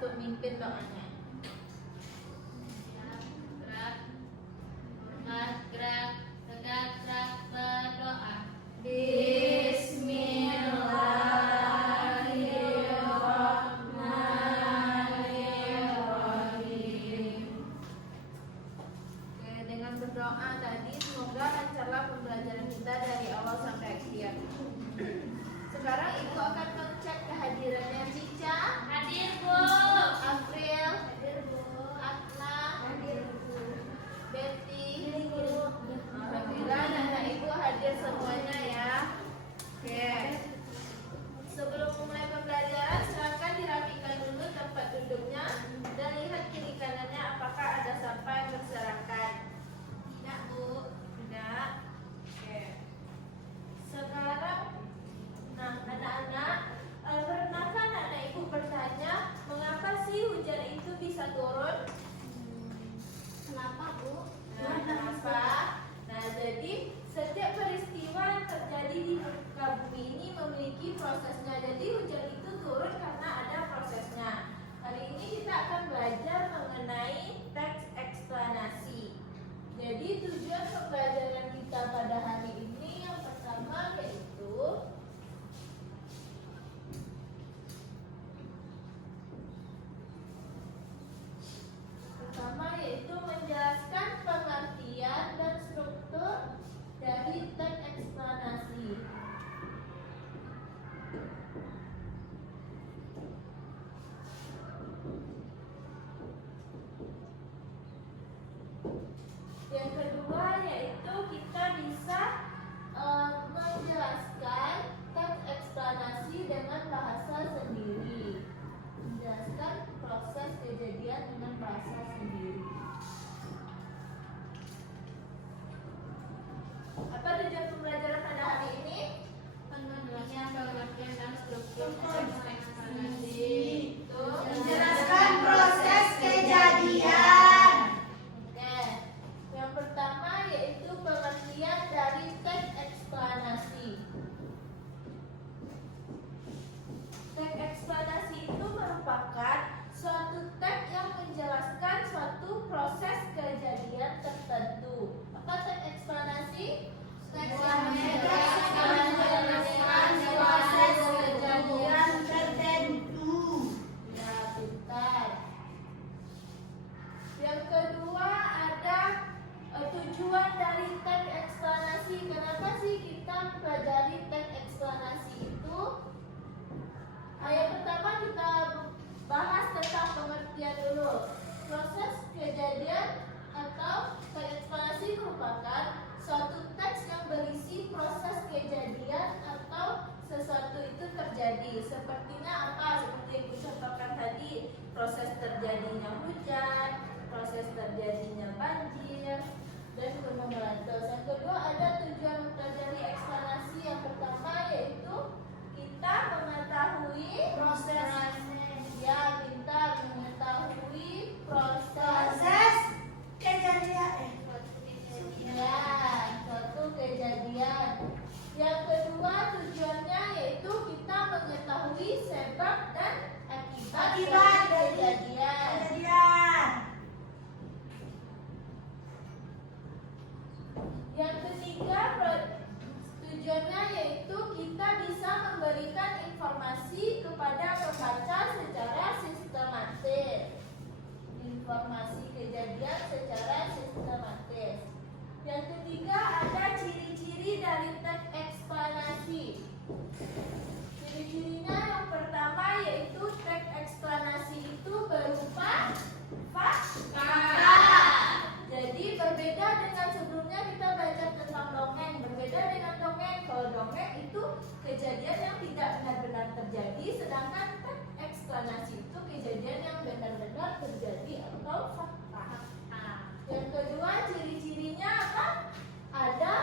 untuk mimpin doanya. Gerak, tegak, berdoa. Bismillahirrahmanirrahim. Oke, dengan berdoa tadi semoga lancarlah pembelajaran kita dari awal sampai akhir. Sekarang Ibu akan mengecek kehadirannya Cica. Hadir, Bu. April. Hadir, Bu. Atna. Hadir, Bu. Betty. Alhamdulillah anak Ibu hadir semuanya ya. Oke. Sebelum mulai pembelajaran silakan dirapikan dulu tempat duduknya dan lihat kiri kanannya apakah ada sampah yang berserakan. Tidak, Bu. Tidak. Oke. Sekarang anak-anak, pernahkah anak Ibu bertanya mengapa sih hujan itu bisa turun? Kenapa, Bu? Kenapa? Nah, jadi setiap peristiwa yang terjadi di muka bumi ini memiliki prosesnya. Jadi hujan itu turun karena ada prosesnya. Hari ini kita akan belajar mengenai teks eksplanasi. Jadi tujuan pembelajaran kita pada hari ini yang pertama yaitu menjelaskan pengertian dan struktur dari teks eksplanasi. Yang kedua yaitu kita bisa menjelaskan teks eksplanasi dengan bahasa sendiri. Menjelaskan proses kejadian dengan bahasa sendiri. Apa tujuan pembelajaran pada hari ini? Pengertian, dan struktur teks eksplanasi. Menjelaskan proses kejadian. Oke. Yang pertama yaitu pengertian dari teks eksplanasi. Teks eksplanasi itu merupakan suatu teks yang menjelaskan suatu proses kejadian tertentu. Apa teks eksplanasi? Teks yang menjelaskan proses kejadian tertentu. Ya, pintar. Yang kedua ada tujuan dari teks eksplanasi. Kenapa sih kita pelajari teks eksplanasi itu? Yang pertama kita bahas tentang pengertian dulu. Proses kejadian atau teks eksplanasi merupakan suatu teks yang berisi proses kejadian atau sesuatu itu terjadi. Sepertinya apa? Seperti yang dicontohkan tadi, proses terjadinya hujan, proses terjadinya banjir, dan gunung meletus. Yang kedua ada tujuan mempelajari eksplanasi. Yang pertama yaitu kita mengetahui Proses. Ya, pintar, mengetahui proses kejadian. ya suatu kejadian. Yang kedua tujuannya yaitu kita mengetahui sebab dan akibat dari kejadian. Yang ketiga tujuannya yaitu kita bisa memberikan informasi kepada pembaca secara sistematis. Informasi kejadian secara sistematis. Yang ketiga ada ciri-ciri dari teks eksplanasi. Ciri-cirinya yang pertama yaitu teks eksplanasi itu berupa fakta. Jadi berbeda dengan sebelumnya kita belajar tentang dongeng. Berbeda dengan dongeng, kalau dongeng itu kejadian yang tidak benar-benar terjadi, sedangkan teks eksplanasi itu kejadian yang benar-benar terjadi atau fakta. Yang kedua ciri-cirinya apa? Ada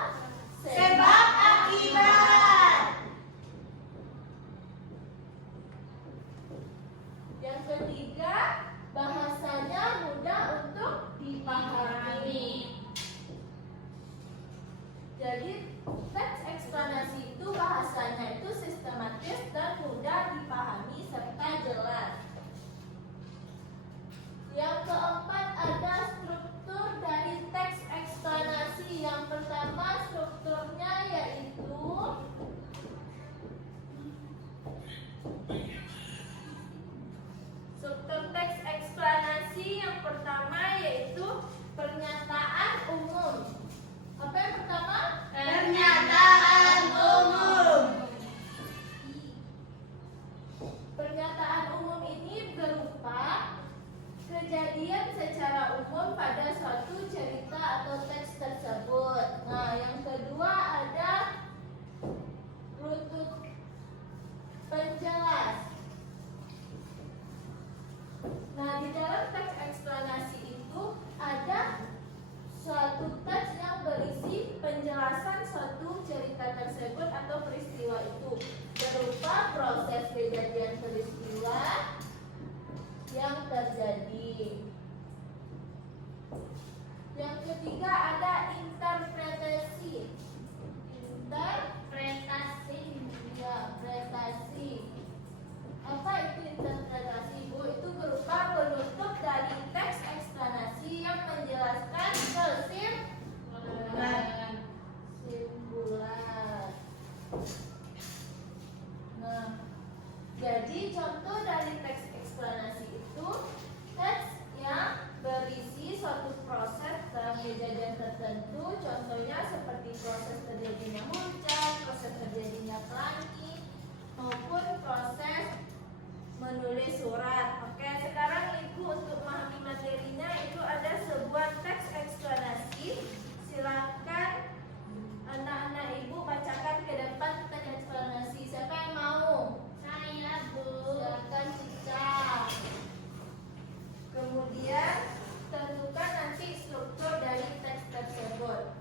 Sebab akibat. Yang ketiga bahasanya mudah untuk dipahami. Jadi teks eksplanasi itu bahasanya itu sistematis dan mudah dipahami serta jelas. menindaklanjuti maupun proses menulis surat. Oke, sekarang Ibu untuk memahami materinya itu ada sebuah teks eksplanasi. Silakan anak-anak Ibu bacakan ke depan teks eksplanasi. Siapa yang mau? Saya, Bu. Silakan Cica. Kemudian tentukan nanti struktur dari teks tersebut.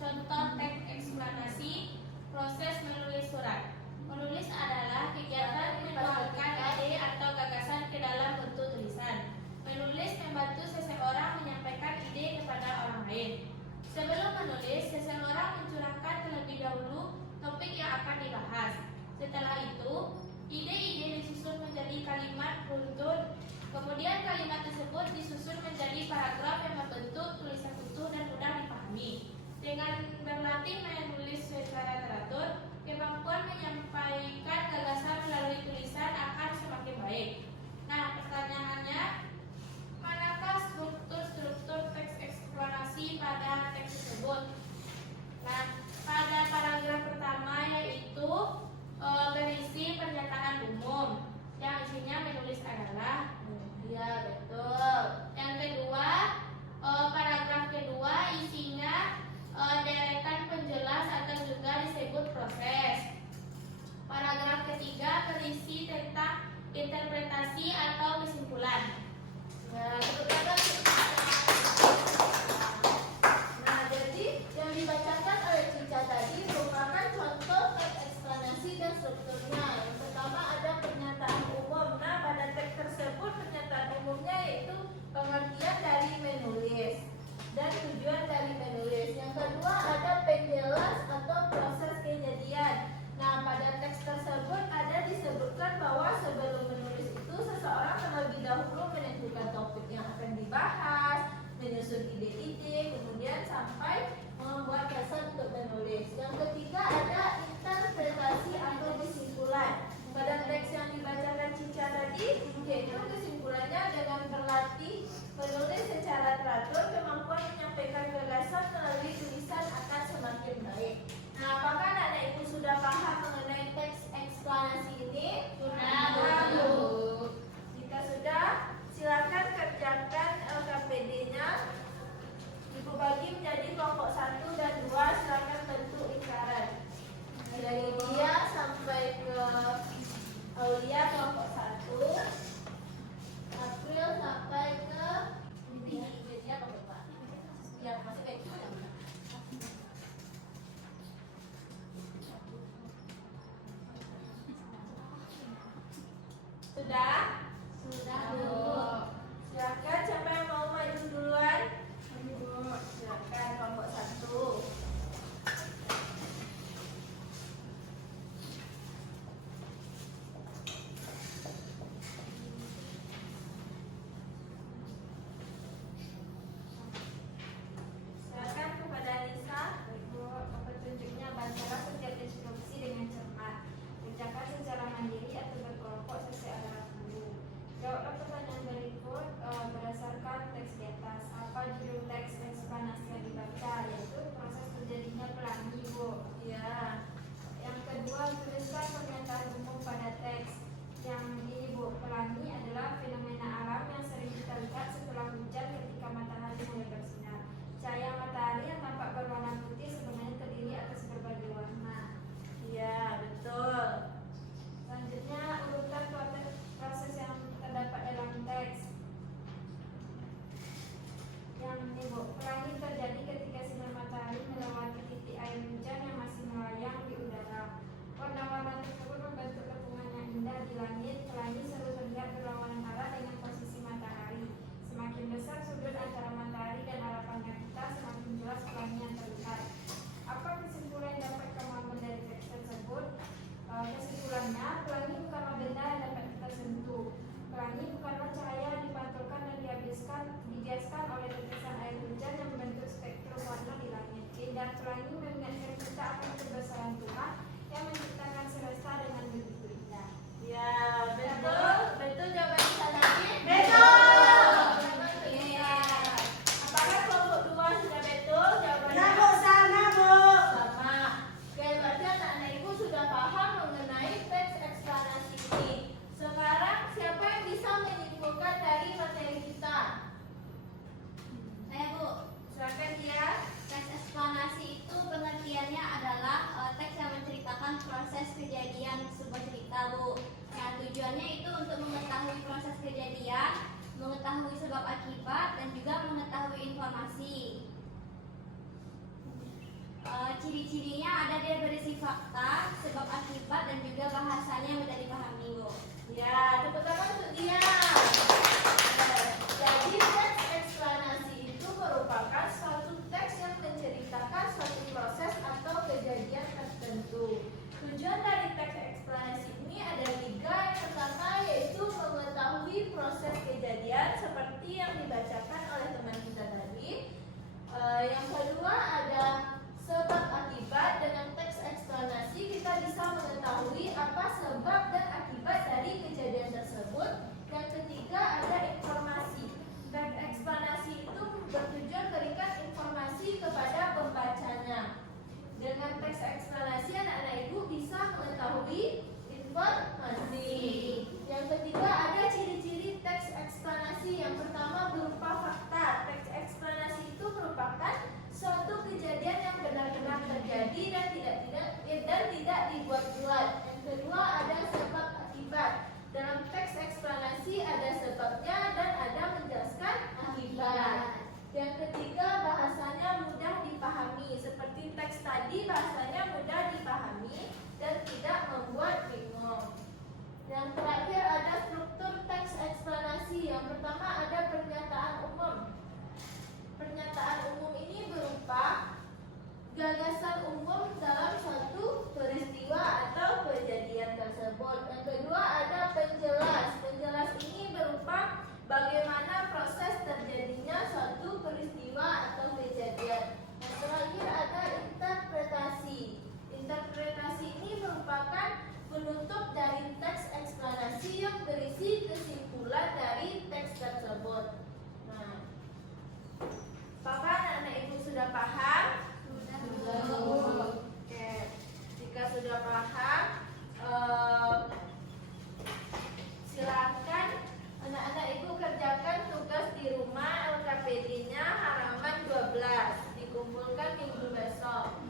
Contoh teks eksplanasi proses menulis surat. Menulis adalah kegiatan menuangkan ide atau gagasan ke dalam bentuk tulisan. Menulis membantu seseorang menyampaikan ide kepada orang lain. Sebelum menulis, seseorang mencurahkan terlebih dahulu topik yang akan dibahas. Setelah itu, ide-ide disusun menjadi kalimat beruntun. Kemudian kalimat tersebut disusun menjadi paragraf yang membentuk tulisan utuh dan mudah dipahami. Dengan berlatih menulis secara teratur, kemampuan menyampaikan gagasan melalui tulisan akan semakin baik. Nah, pertanyaannya, manakah struktur-struktur teks eksplanasi pada teks tersebut? Nah, pada paragraf pertama yaitu berisi pernyataan umum yang isinya menulis adalah. Ya, betul. Yang kedua, paragraf kedua isinya deretan penjelas atau juga disebut proses. Paragraf ketiga berisi tentang interpretasi atau kesimpulan. Nah, nah, jadi yang dibacakan oleh Cica tadi merupakan contoh teks eksplanasi dan strukturnya. Yang pertama ada pernyataan umum. Nah, pada teks tersebut pernyataan umumnya yaitu pengertian dari menulis dan tujuan dari menulis. Yang kedua ada penjelas atau proses kejadian. Nah, pada teks tersebut ada disebutkan bahwa sebelum menulis itu seseorang terlebih dahulu menentukan topik yang akan dibahas, menyusun ide-ide, kemudian sampai membuat dasar untuk menulis. Yang ketiga ada interpretasi atau kesimpulan. Pada teks yang dibacakan Cica tadi, yaitu kesimpulannya dengan berlatih menulis secara teratur, kemampuan menyampaikan gagasan melalui tulisan akan semakin baik. Nah, apakah anak-anak Ibu sudah paham mengenai teks eksplanasi ini? Sudah, Bu. Jika sudah, silakan kerjakan LKPD-nya. Ibu bagi menjadi kelompok 1 dan 2, silakan bentuk lingkaran. Dari dia sampai ke Aulia kelompok 1, April sampai ke dia kelompok 4. Ya, masih kayak gitu. Sudah? Sudah, Bu. Bu. Silakan siapa yang mau maju duluan? Silakan kelompok 1. Silakan kepada Nisa. Ibu, petunjuknya bacalah setiap instruksi dengan cermat. Kerjakan secara mandiri atau berkelompok sesuai arahan guru. akibat dan juga bahasanya yang mudah dipahami, Bu. Ya, tepuk tangan untuk dia. Jadi teks eksplanasi itu merupakan suatu teks yang menceritakan suatu proses atau kejadian tertentu. Tujuan dari teks eksplanasi ini ada 3. Yang pertama yaitu mengetahui proses kejadian seperti yang dibacakan oleh teman kita tadi. Yang kedua ada sebab akibat. Dengan teks eksplanasi kita bisa mengetahui apa sebab dan akibat dari kejadian tersebut. Yang ketiga ada informasi. Teks eksplanasi itu bertujuan memberikan informasi kepada pembacanya. Dengan teks eksplanasi anak-anak ibu bisa mengetahui informasi. Yang ketiga ada ciri-ciri teks eksplanasi. Yang pertama berupa fakta. Teks eksplanasi itu merupakan suatu kejadian yang benar-benar terjadi dan tidak dibuat-buat. Yang kedua ada sebab akibat. Dalam teks eksplanasi ada sebabnya dan ada menjelaskan akibat. Yang ketiga bahasanya mudah dipahami. Seperti teks tadi bahasanya mudah dipahami dan tidak membuat bingung. Yang terakhir ada struktur teks eksplanasi. Yang pertama ada pernyataan umum. Pernyataan umum ini berupa gagasan umum dalam suatu peristiwa atau kejadian tersebut. Yang kedua ada penjelas. Penjelas ini berupa bagaimana proses terjadinya suatu peristiwa atau kejadian. Yang terakhir ada interpretasi. Interpretasi ini merupakan penutup dari teks eksplanasi yang berisi kesimpulan dari teks tersebut. Nah, apakah anak-anak ibu sudah paham? Oke. Jika sudah paham, silakan anak-anak ibu kerjakan tugas di rumah. LKPD-nya halaman 12 dikumpulkan minggu besok.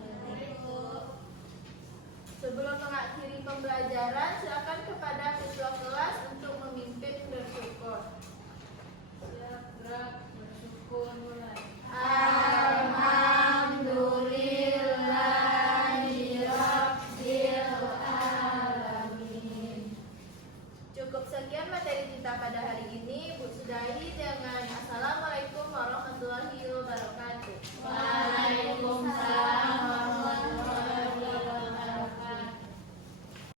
Sebelum mengakhiri pembelajaran, silakan kepada ketua kelas untuk memimpin bersyukur. Siap, gerak, bersyukur mulai. Cukup sekian materi kita pada hari ini. Bu sudahi dengan Assalamualaikum warahmatullahi wabarakatuh.